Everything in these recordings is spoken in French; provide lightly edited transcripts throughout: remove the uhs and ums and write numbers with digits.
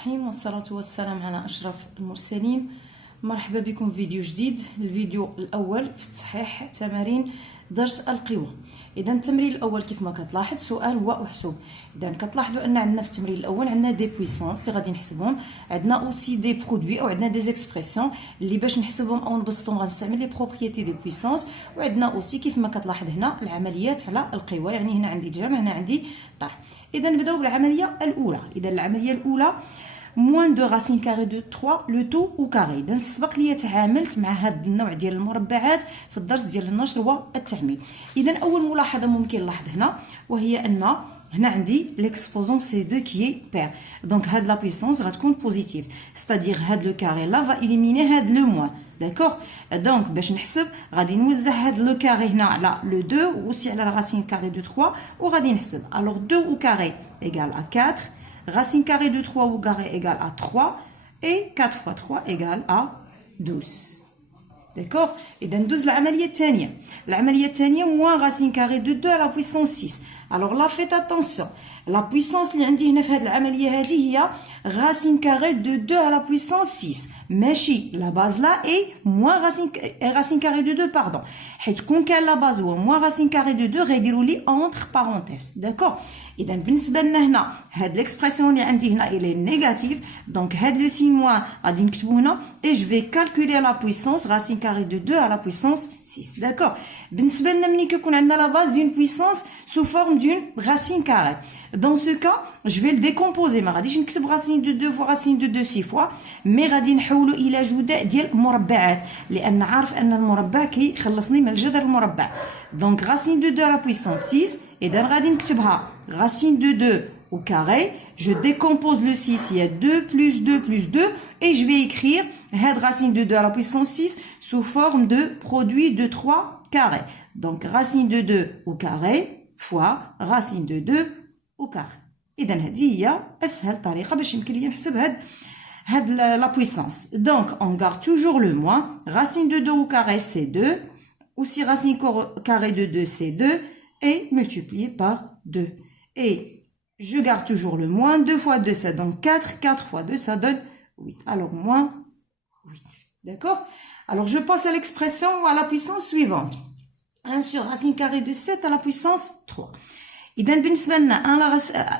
الرحيم والصلاة والسلام على أشرف المرسلين. مرحبا بكم في فيديو جديد. الفيديو الأول في تصحيح تمارين درس القوى. إذا التمرين الأول كيف ما كتلاحظ سؤال هو أحسب. إذا كتلاحظوا أن عندنا في التمرين الأول عندنا دي بويسونس اللي غادي نحسبهم، عندنا أوسي دي برودوي أو عندنا دي زيكسبرسيون اللي باش نحسبهم أو نبسطهم غنستعمل لي بروبريتي دي بويسونس، وعندنا أوسي كيف ما كتلاحظ هنا العمليات على القوى، يعني هنا عندي جمع هنا عندي طرح. إذا نبداو بالعملية الأولى. إذا العملية الأولى moins de racine carrée de 3 le tout au carré. إذا سبق لي تعاملت مع هذا النوع ديال المربعات في الدرس ديال النشر والتعميل. إذا أول ملاحظة ممكن نلاحظ هنا وهي أن هنا عندي l'exposant C2 qui est pair. دونك هاد لا بويسونس غتكون بوزيتيف، ستادير هاد لو كاري لا فا إليميني هاد لو موان. داكوغ. دونك باش نحسب غادي نوزع هاد لو كاري هنا على لو 2 وأوسي على لا راسين كاري دو 3 وغادي نحسب. ألوغ 2 au carré égale à 4. Racine carrée de 3 au carré égale à 3 et 4 fois 3 égale à 12. D'accord? Et donc, l'عملية الثانية. العملية الثانية moins racine carrée de 2 à la puissance 6. Alors là, faites attention. La puissance اللي عندي هنا في هذه العملية هذه هي racine carrée de 2 à la puissance 6. ماشي la base là est moins racine carrée de 2 pardon. حيت كون كان la base هو moins racine carrée de 2 غيديروا لي entre parenthèses. D'accord? إذا بالنسبة لنا هنا هاد ليكسبرسيون اللي عندي هنا إلي نيجاتيف، دونك هاد لو سين موان غادي نكتبو هنا et je vais calculer la puissance racine carrée de 2 à la puissance 6. D'accord? بالنسبة لنا ملي كيكون عندنا la base d'une puissance sous forme d'une racine carrée. Dans ce cas, je vais le décomposer. ما غاديش نكتب racine de 2 fois racine de 2 6 fois، مي غادي نحولو إلى جداء ديال مربعات، لأن عارف أن المربع كيخلصني من الجذر المربع. دونك racine de 2 à la puissance 6. إذا غادي نكتبها racine de 2 au carré. Je décompose le 6, il y a 2 plus 2 plus 2 et je vais écrire cette racine de 2 à la puissance 6 sous forme de produit de 3 carrés. Donc racine de 2 au carré fois racine de 2 au carré. إذا هذه هي أسهل طريقة باش يمكن لي نحسب هاد la puissance. Donc on garde toujours le moins. Racine de 2 au carré c'est 2. Aussi racine carré de 2 c'est 2. Et multiplié par 2. Et je garde toujours le moins. 2 fois 2, ça donne 4. 4 fois 2, ça donne 8. Alors, moins 8. D'accord? Alors, je passe à l'expression à la puissance suivante. 1 sur racine carrée de 7 à la puissance 3. Et dans le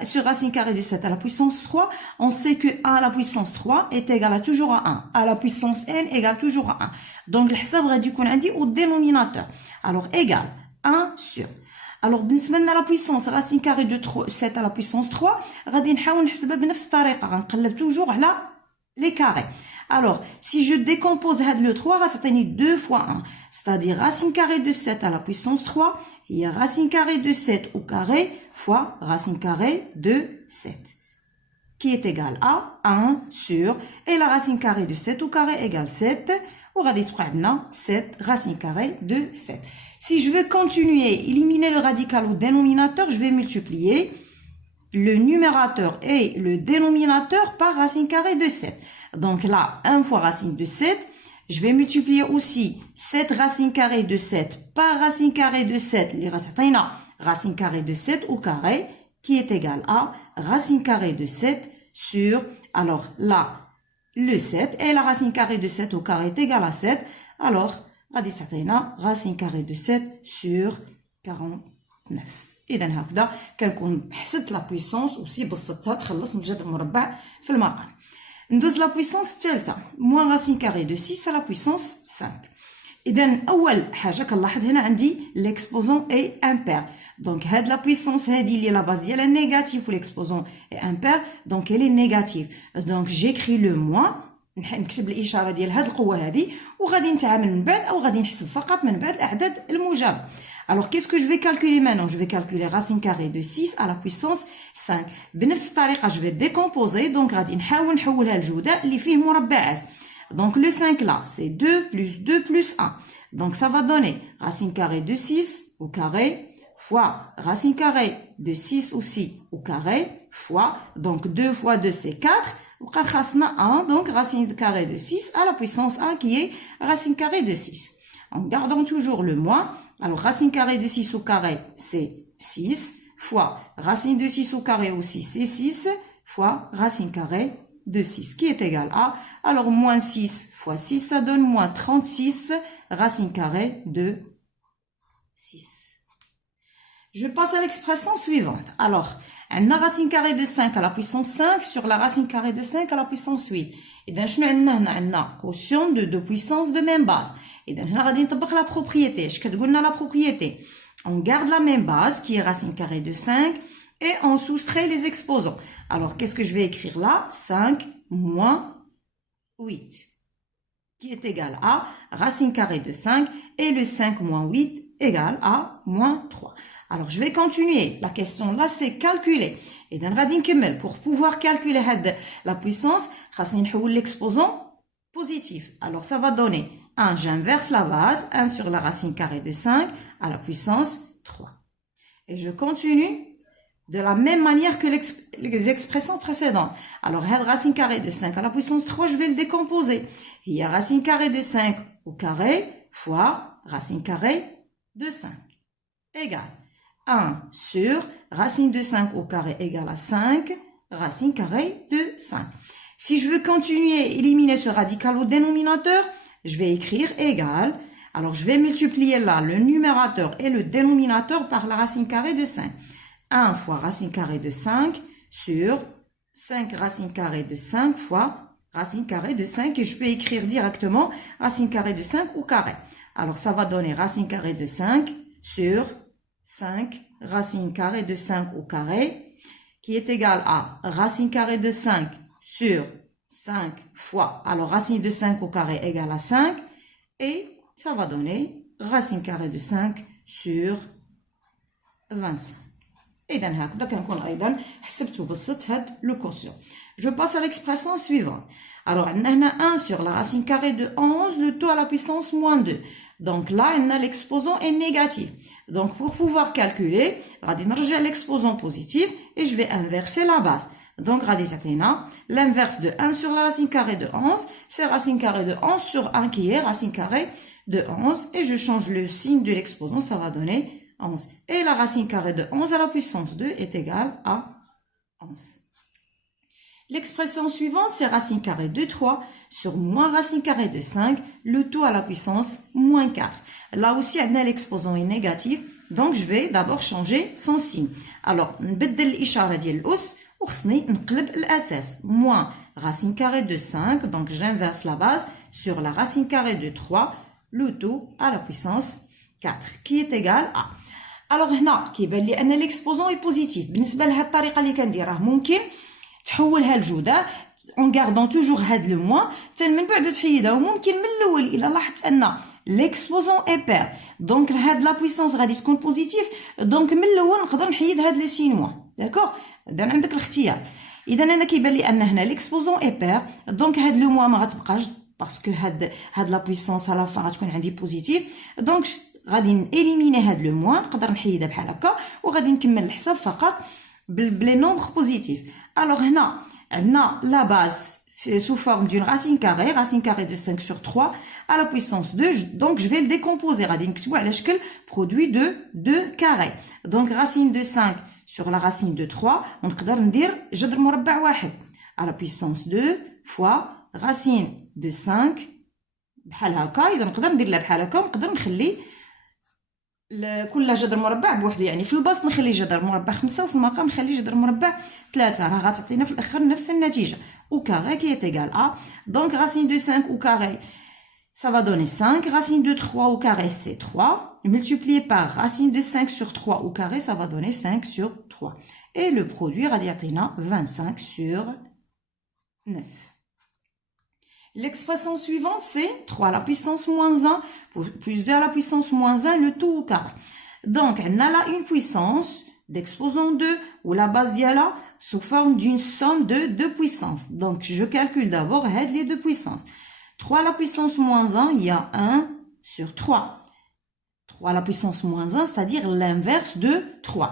1 sur racine carrée de 7 à la puissance 3, on sait que 1 à la puissance 3 est égal à toujours à 1. À la puissance n égale toujours à 1. Donc, le حساب غادي يكون عندي au dénominateur. Alors, égal 1 sur. Alors, بالنسبة لنا la puissance racine carrée de 7 à la puissance 3 غادي نحاول نحسبها بنفس الطريقة، غنقلب toujours على les carrés. Alors, si je décompose هاد le 3 غتعطيني 2 fois 1, c'est-à-dire racine carrée de 7 à la puissance 3 هي racine carrée de 7 au carré fois racine carrée de 7 qui est égal à 1 sur, et la racine carrée de 7 au carré égale 7 وغادي يصبح عندنا 7 racine carrée de 7. Si je veux continuer, éliminer le radical au dénominateur, je vais multiplier le numérateur et le dénominateur par racine carrée de 7. Donc là, 1 fois racine de 7, je vais multiplier aussi 7 racine carrée de 7 par racine carrée de 7, les racine carrée de 7 au carré, qui est égal à racine carrée de 7 sur, alors là, le 7, et la racine carrée de 7 au carré est égal à 7, alors غادي تعطينا racine carrée de 7 sur 49. إذا هكذا كنكون حسبت لا بويسونس وسي بسطتها تخلص من الجذر المربع في المقام. ندوز لا بويسونس الثالثة moins racine carrée de 6 à la puissance 5. إذا أول حاجة كنلاحظ هنا عندي l'exposant est impair. Donc هاد لا بويسونس هادي اللي لا باز ديالها نيجاتيف و l'exposant est impair, donc elle est négative. Donc j'écris le moins. نكتب الاشاره ديال هاد القوه هذه وغادي نتعامل من بعد او غادي نحسب فقط من بعد الاعداد الموجبه. Alors qu'est-ce que je vais calculer maintenant? Je vais calculer racine carrée de 6 à la puissance 5. بنفس الطريقه je vais décomposer, donc غادي نحاول نحولها لجداء اللي فيه مربعات. Donc le 5 là c'est 2 plus 2 plus 1. Donc ça va donner racine carrée de 6 au carré fois racine carrée de 6 aussi au carré fois, donc 2 fois 2 c'est 4. وقد خاصنا 1, donc racine carrée de 6 à la puissance 1 qui est racine carrée de 6. En gardant toujours le moins, alors racine carrée de 6 au carré c'est 6 fois racine de 6 au carré aussi c'est 6 fois racine carrée de 6, qui est égal à, alors moins 6 fois 6, ça donne moins 36 racine carrée de 6. Je passe à l'expression suivante. Alors, on a racine carrée de 5 à la puissance 5 sur la racine carrée de 5 à la puissance 8. Et donc, on a quotient de deux puissances de même base. Et donc, on a la propriété. Je vais la propriété. On garde la même base, qui est racine carrée de 5, et on soustrait les exposants. Alors, qu'est-ce que je vais écrire là? 5 moins 8, qui est égal à racine carrée de 5, et le 5 moins 8 égale à moins 3. Alors, je vais continuer. La question là, c'est calculer. Et donc, pour pouvoir calculer la puissance, l'exposant positif. Alors, ça va donner 1, j'inverse la base, 1 sur la racine carrée de 5 à la puissance 3. Et je continue de la même manière que les expressions précédentes. Alors, racine carrée de 5 à la puissance 3, je vais le décomposer. Il y a racine carrée de 5 au carré fois racine carrée de 5 égale 1 sur racine de 5 au carré égale à 5 racine carrée de 5. Si je veux continuer à éliminer ce radical au dénominateur, je vais écrire égal. Alors, je vais multiplier là le numérateur et le dénominateur par la racine carrée de 5. 1 fois racine carrée de 5 sur 5 racine carrée de 5 fois racine carrée de 5. Et je peux écrire directement racine carrée de 5 au carré. Alors, ça va donner racine carrée de 5 sur 5 racine carrée de 5 au carré, qui est égal à racine carrée de 5 sur 5 fois, alors racine de 5 au carré égale à 5, et ça va donner racine carrée de 5 sur 25. إذا هكذا كنكون أيضا حسبت وبسطت هاد لو كوسيون. Je passe à l'expression suivante. Alors, on a 1 sur la racine carrée de 11, le tout à la puissance moins 2. Donc là, on a l'exposant est négatif. Donc, pour pouvoir calculer, غادي نرجع l'exposant positif et je vais inverser la base. Donc, غادي تعطينا l'inverse de 1 sur la racine carrée de 11, c'est racine carrée de 11 sur 1 qui est racine carrée de 11. Et je change le signe de l'exposant, ça va donner 11. Et la racine carrée de 11 à la puissance 2 est égale à 11. L'expression suivante, c'est racine carrée de 3 sur moins racine carrée de 5, le tout à la puissance moins 4. Là aussi, on a l'exposant est négatif, donc je vais d'abord changer son signe. Alors, نبدل الإشارة ديال الأس وخصني نقلب الأساس. Moins racine carrée de 5, donc j'inverse la base sur la racine carrée de 3, le tout à la puissance 4, qui est égal à. Alors, هنا كيبان لي أن l'exposant est positif. بالنسبة لهاد الطريقة اللي كنديرها ممكن تحولها لجودة en gardant toujours هاد لو موان حتى من بعد تحيدها. وممكن من الاول الا لاحظت ان l'exposant est pair دونك هاد لا بويسونس غادي تكون بوزيتيف دونك من الاول نقدر نحيد هاد لو سين موان. داكوغ، اذا عندك الاختيار. اذا انا كيبان لي ان هنا l'exposant est pair دونك هاد لو موان ما غتبقاش باسكو هاد لا بويسونس على فا غتكون عندي بوزيتيف. دونك غادي ناليميني هاد لو موان، نقدر نحيدها بحال هكا وغادي نكمل الحساب فقط بلي نومبر بوزيتيف. Alors, on a la base sous forme d'une racine carrée de 5 sur 3 à la puissance 2. Donc, je vais le décomposer. Produit de 2 carrés. Donc, racine de 5 sur la racine de 3. On peut dire جذر مربع واحد à la puissance 2 fois racine de 5 بحال هكا. إذا نقدر ندير لها بحال هكا ونقدر نخلي كل جذر مربع بوحده. يعني في البسط نخلي جذر مربع 5 وفي المقام نخلي جذر مربع 3. راه غتعطينا في الاخر نفس النتيجه. او carré qui est égal à. Donc racine de 5 au carré ça va donner 5. Racine de 3 au carré c'est 3. Multiplié par racine de 5 sur 3 au carré ça va donner 5 sur 3. Et le produit غادي يعطينا 25 sur 9. L'expression suivante, c'est 3 à la puissance moins 1 plus 2 à la puissance moins 1, le tout au carré. Donc, on a là une puissance d'exposant 2 où la base d'Yala sous forme d'une somme de 2 puissances. Donc, je calcule d'abord les 2 puissances. 3 à la puissance moins 1, il y a 1 sur 3. 3 à la puissance moins 1, c'est-à-dire l'inverse de 3.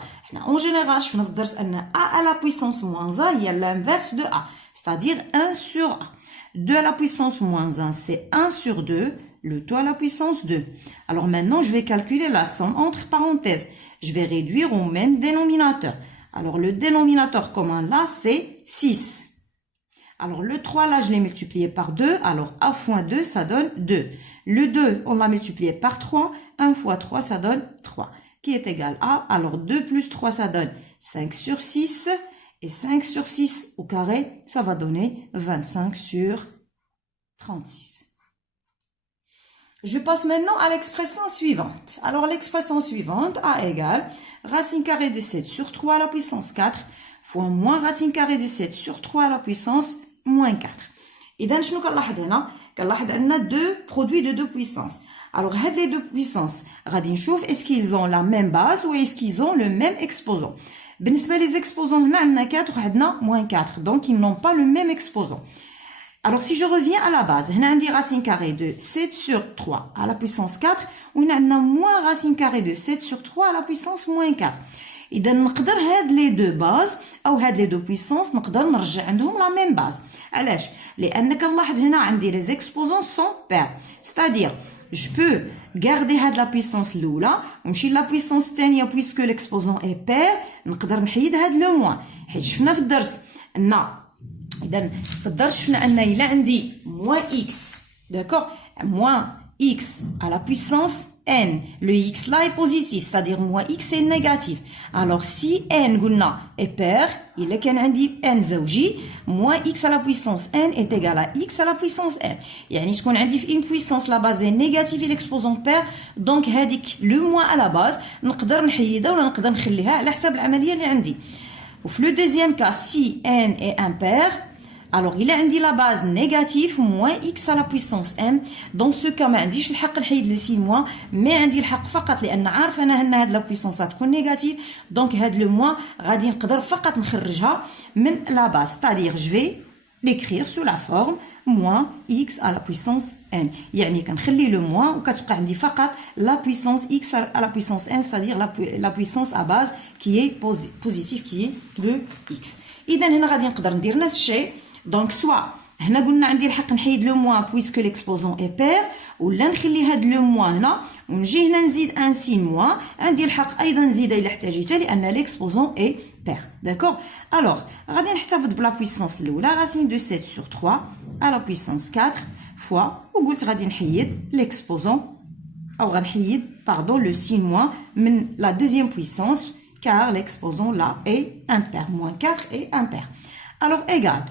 En général, je vais dire A à la puissance moins 1, il y a l'inverse de A, c'est-à-dire 1 sur A. 2 à la puissance moins 1, c'est 1 sur 2, le tout à la puissance 2. Alors maintenant, je vais calculer la somme entre parenthèses. Je vais réduire au même dénominateur. Alors le dénominateur commun là, c'est 6. Alors, le 3, là, je l'ai multiplié par 2. Alors, 1 fois 2, ça donne 2. Le 2, on l'a multiplié par 3. 1 fois 3, ça donne 3. Qui est égal à, alors 2 plus 3, ça donne 5 sur 6. Et 5 sur 6 au carré, ça va donner 25 sur 36. Je passe maintenant à l'expression suivante. Alors, l'expression suivante, A égale racine carrée de 7 sur 3 à la puissance 4 fois moins racine carrée de 7 sur 3 à la puissance moins 4. إذا شنو كنلاحظ هنا؟ كنلاحظ عندنا deux produits de deux puissances. Alors, هاد les deux puissances, غادي نشوف est-ce qu'ils ont la même base ou est-ce qu'ils ont le même exposant. بالنسبة les exposants هنا عندنا 4 وعندنا moins 4. Donc, ils n'ont pas le même exposant. Alors, si je reviens à la base, هنا عندي racine carrée de 7 sur 3 à la puissance 4 وهنا عندنا moins racine carrée de 7 sur 3 à la puissance moins 4. إذا نقدر هاد لي دو باز أو هاد لي دو بويسونس نقدر نرجع عندهم لا ميم باز. علاش؟ لأن كنلاحظ هنا عندي لي زيكسبوزون سون بير. ستادير جو بو غاردي هاد لا بويسونس الأولى ونمشي لا بويسونس الثانية بويسكو ليكسبوزون اي بير نقدر نحيد هاد لو موان. حيت شفنا في الدرس أن إذا في الدرس شفنا أن إلا عندي موان إكس داكوغ موان x à la puissance n. Le x là est positif, c'est-à-dire moins x est négatif. Alors si n قلنا est pair, il est كان عندي n زوجي, moins x à la puissance n est égal à x à la puissance n. يعني تكون عندي في une puissance la base est négative et l'exposant pair, donc هذيك le moins à la base نقدر نحيدها ولا نقدر نخليها على حساب العملية اللي عندي. وفي le deuxième cas, si n est impair, alors il a عندي la base négative moins x à la puissance n. Dans ce cas ما عنديش الحق نحيد le signe moins, mais عندي الحق فقط لأن عارفة أنا أن هاد la puissance تكون négative, donc هاد le moins غادي نقدر فقط نخرجها من la base. C'est-à-dire je vais l'écrire sous la forme moins x à la puissance n. يعني كنخلي le moins وكتبقى عندي فقط la puissance x à la puissance n, c'est-à-dire la puissance à base qui est positive, qui est de x. إذا هنا غادي نقدر ندير نفس الشيء. Donc soit هنا قلنا عندي الحق نحيد لو موان puisque l'exposant est pair, ولا نخلي هاد لو موان هنا ونجي هنا نزيد ان سين موان, عندي الحق ايضا نزيدها الا احتاجيتها لان l'exposant est pair. D'accord. Alors غادي نحتفظ بلا puissance الاولى racine de 7 sur 3 à la puissance 4 fois, وقلت غادي نحيد l'exposant او غنحيد pardon le signe moins من la deuxième puissance car l'exposant là est impair, moins 4 est impair. Alors égal,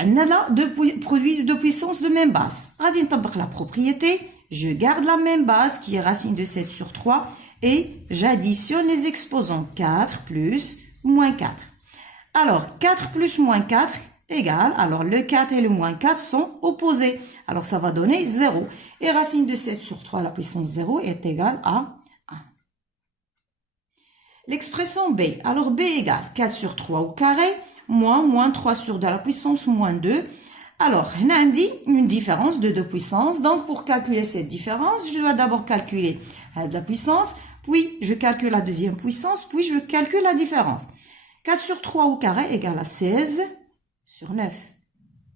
on a là deux produits de puissance de même base. غادي نطبق la propriété, je garde la même base qui est racine de 7 sur 3 et j'additionne les exposants 4 plus moins 4. Alors 4 plus moins 4 égale, alors le 4 et le moins 4 sont opposés. Alors ça va donner 0. Et racine de 7 sur 3 à la puissance 0 est égale à 1. L'expression B, alors B égale 4 sur 3 au carré, moins 3 sur 2 à la puissance moins 2. Alors, on a dit une différence de 2 puissances. Donc, pour calculer cette différence, je dois d'abord calculer la puissance, puis je calcule la deuxième puissance, puis je calcule la différence. 4 sur 3 au carré égale à 16 sur 9.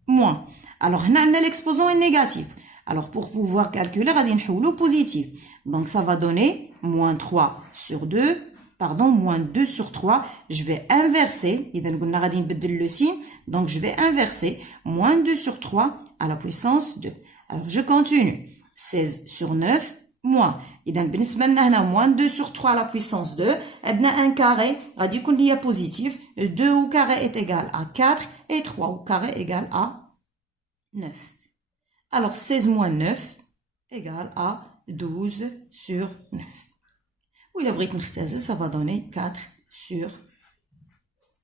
Moins. Alors, on a l'exposant est négatif. Alors, pour pouvoir calculer, on va dire positif. Donc, ça va donner moins 3 sur 2. Pardon, moins 2 sur 3, je vais inverser, le signe, donc je vais inverser, moins 2 sur 3 à la puissance 2. Alors je continue, 16 sur 9, moins, moins 2 sur 3 à la puissance 2, on a un carré, il y a positif, 2 au carré est égal à 4 et 3 au carré égale à 9. Alors 16 moins 9 égale à 12 sur 9. Oui, la brique ça va donner 4 sur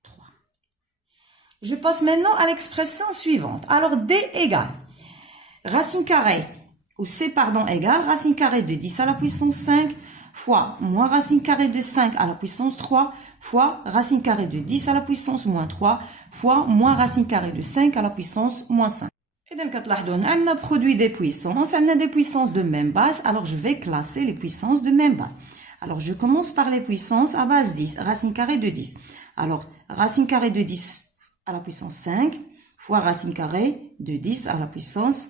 3. Je passe maintenant à l'expression suivante. Alors, D égale racine carrée, ou C, pardon, égale racine carrée de 10 à la puissance 5 fois moins racine carrée de 5 à la puissance 3 fois racine carrée de 10 à la puissance moins 3 fois moins racine carrée de 5 à la puissance moins 5. Et donc, on a produit des puissances, on a des puissances de même base, alors je vais classer les puissances de même base. Alors, je commence par les puissances à base 10, racine carrée de 10. Alors, racine carrée de 10 à la puissance 5 fois racine carrée de 10 à la puissance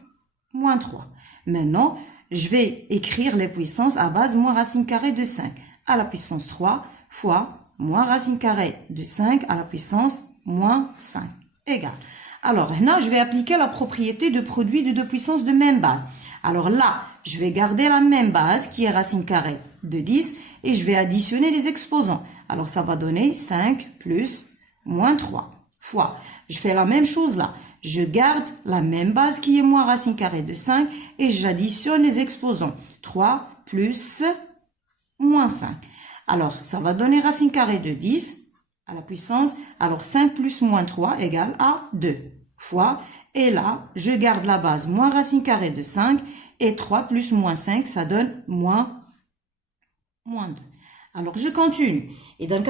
moins 3. Maintenant, je vais écrire les puissances à base moins racine carrée de 5 à la puissance 3 fois moins racine carrée de 5 à la puissance moins 5 égale. Alors, là, je vais appliquer la propriété de produit de deux puissances de même base. Alors là, je vais garder la même base qui est racine carrée de 10 et je vais additionner les exposants. Alors, ça va donner 5 plus moins 3 fois. Je fais la même chose là. Je garde la même base qui est moins racine carrée de 5 et j'additionne les exposants. 3 plus moins 5. Alors, ça va donner racine carrée de 10 à la puissance. Alors, 5 plus moins 3 égale à 2 fois. Et là, je garde la base moins racine carrée de 5. Et 3 plus moins 5, ça donne moins 2. Alors, je continue. Et donc,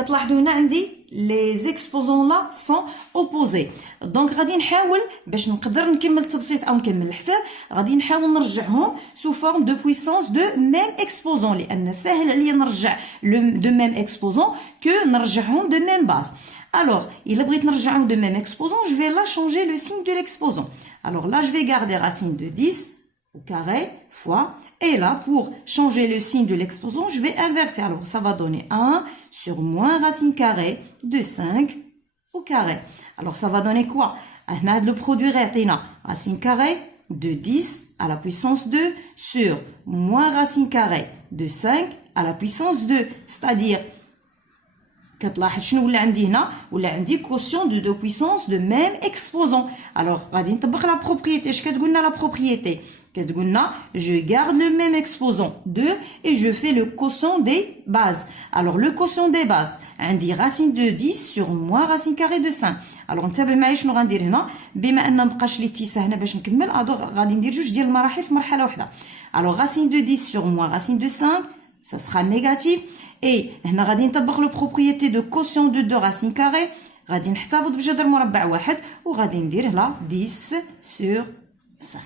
les exposants là sont opposés. Donc, غادي نحاول باش نقدر نكمل التبسيط أو نكمل الحساب. غادي نحاول نرجعهم sous forme de puissance de même exposant. لأن سهل عليا نرجع de même exposant que نرجعهم de même base. Alors, il a بغيت نرجعهم de même exposant, je vais là changer le signe de l'exposant. Alors là, je vais garder racine de 10 au carré fois. Et là, pour changer le signe de l'exposant, je vais inverser. Alors, ça va donner 1 sur moins racine carrée de 5 au carré. Alors, ça va donner quoi? Le produit racine carrée de 10 à la puissance 2 sur moins racine carrée de 5 à la puissance 2. C'est-à-dire, كتلاحظ شنو ولا عندي هنا ولا عندي كوسيون دو بويسونس دو ميم اكسبوزون. الوغ غادي نطبق لا بروبريتي. اش كتقولنا لا بروبريتي؟ كتقولنا je garde le même exposant 2 et je fais le quotient des bases. Alors le quotient des bases عندي racine de 10 sur moins racine carrée de 5. الوغ انتبه معايا شنو غندير هنا. بما ان مابقاش الاتساع هنا باش نكمل غادي ندير جوج ديال المراحل في مرحله واحده. الوغ racine de 10 sur moins racine de 5 ça sera négatif. Et هنا غادي نطبق لو بروبريتي دو كوسيون دو 2 racine carrée. غادي نحتفظ بجذر مربع واحد وغادي ندير لا 10 sur 5.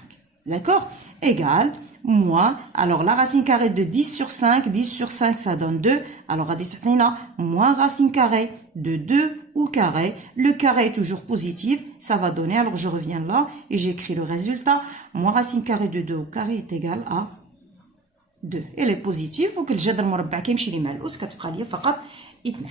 D'accord? Égal moins. Alors la racine carrée de 10 sur 5, 10 sur 5 ça donne 2. Alors غادي تعطينا moins racine carrée de 2 au carré. Le carré est toujours positif, ça va donner. Alors je reviens là et j'écris le résultat. Moins racine carrée de 2 au carré est égal à 2. Elle est positive وكل جذر المربع كيمشي لي مع الأس كتبقى لي فقط 2.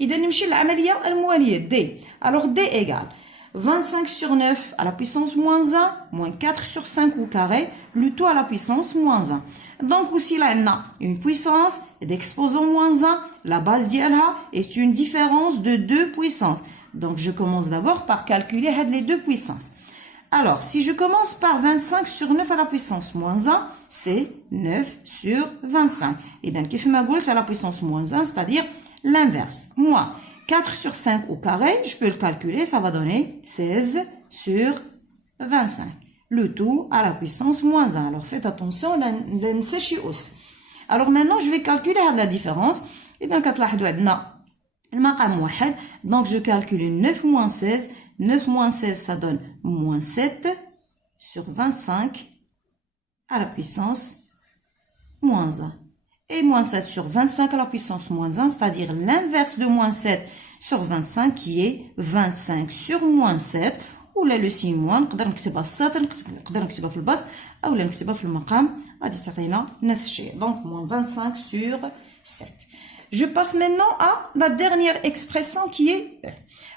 إذا نمشي للعملية الموالية D. Alors D égale 25 sur 9 à la puissance moins 1 moins 4 sur 5 au carré, le tout à la puissance moins 1. Donc aussi là on a une puissance d'exposant moins 1, la base ديالها est une différence de 2 puissances. Donc je commence d'abord par calculer les deux puissances. Alors, si je commence par 25 sur 9 à la puissance moins 1, c'est 9 sur 25. Et donc, كيف ما قلت à la puissance moins 1, c'est-à-dire l'inverse. Moi, 4 sur 5 au carré, je peux le calculer, ça va donner 16 sur 25. Le tout à la puissance moins 1. Alors, faites attention, لا ننساش يؤس. Alors, maintenant, je vais calculer la différence. Et donc, كتلاحظوا عندنا المقام واحد. Donc, je calcule 9 moins 16. 9 moins 16, ça donne moins 7 sur 25 à la puissance moins 1. Et moins 7 sur 25 à la puissance moins 1, c'est-à-dire l'inverse de moins 7 sur 25 qui est 25 sur moins 7. ولا le signe moins نقدر نكتبها في السطر نقدر نكتبها في البسط أو نكتبها في المقام غادي تعطينا نفس الشيء. Donc moins 25 sur 7. Je passe maintenant à la dernière expression qui est E.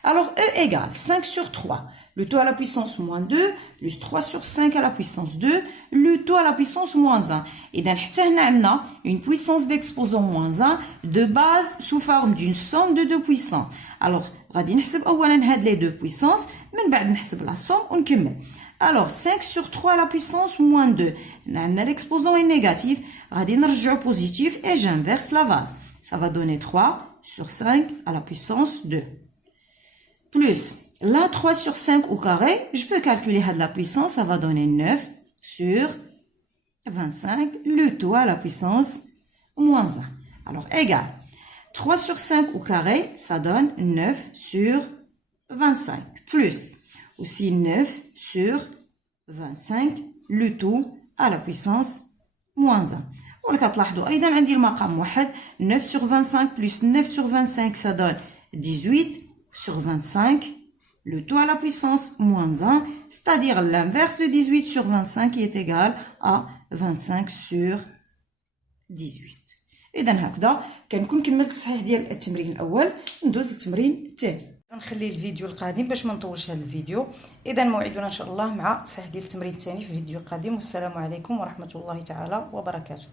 Alors E égale 5 sur 3, le tout à la puissance moins 2, plus 3 sur 5 à la puissance 2, le tout à la puissance moins 1. Et donc, on a une puissance d'exposant moins 1 de base sous forme d'une somme de deux puissances. Alors, on va نحسب les deux puissances, من بعد نحسب la somme ونكمل. Alors, 5 sur 3 à la puissance moins 2. L'exposant est négatif, on va نرجعو positif et j'inverse la base. Ça va donner 3 sur 5 à la puissance 2. Plus, là, 3 sur 5 au carré, je peux calculer la puissance, ça va donner 9 sur 25, le tout à la puissance moins 1. Alors, égal. 3 sur 5 au carré, ça donne 9 sur 25. Plus, aussi 9 sur 25, le tout à la puissance moins 1. وكتلاحظوا ايضا عندي المقام واحد 9 sur 25 plus 9 sur 25 ça donne 18 sur 25 le tout à la puissance moins 1 c'est-à-dire l'inverse de 18 sur 25 qui est égal à 25 sur 18. اذا هكذا كنكون كملت التصحيح ديال التمرين الاول ندوز للتمرين الثاني. غنخلي الفيديو القادم باش ما نطولش هذا الفيديو. اذا موعدنا ان شاء الله مع تصحيح ديال التمرين الثاني في فيديو قادم، والسلام عليكم ورحمه الله تعالى وبركاته.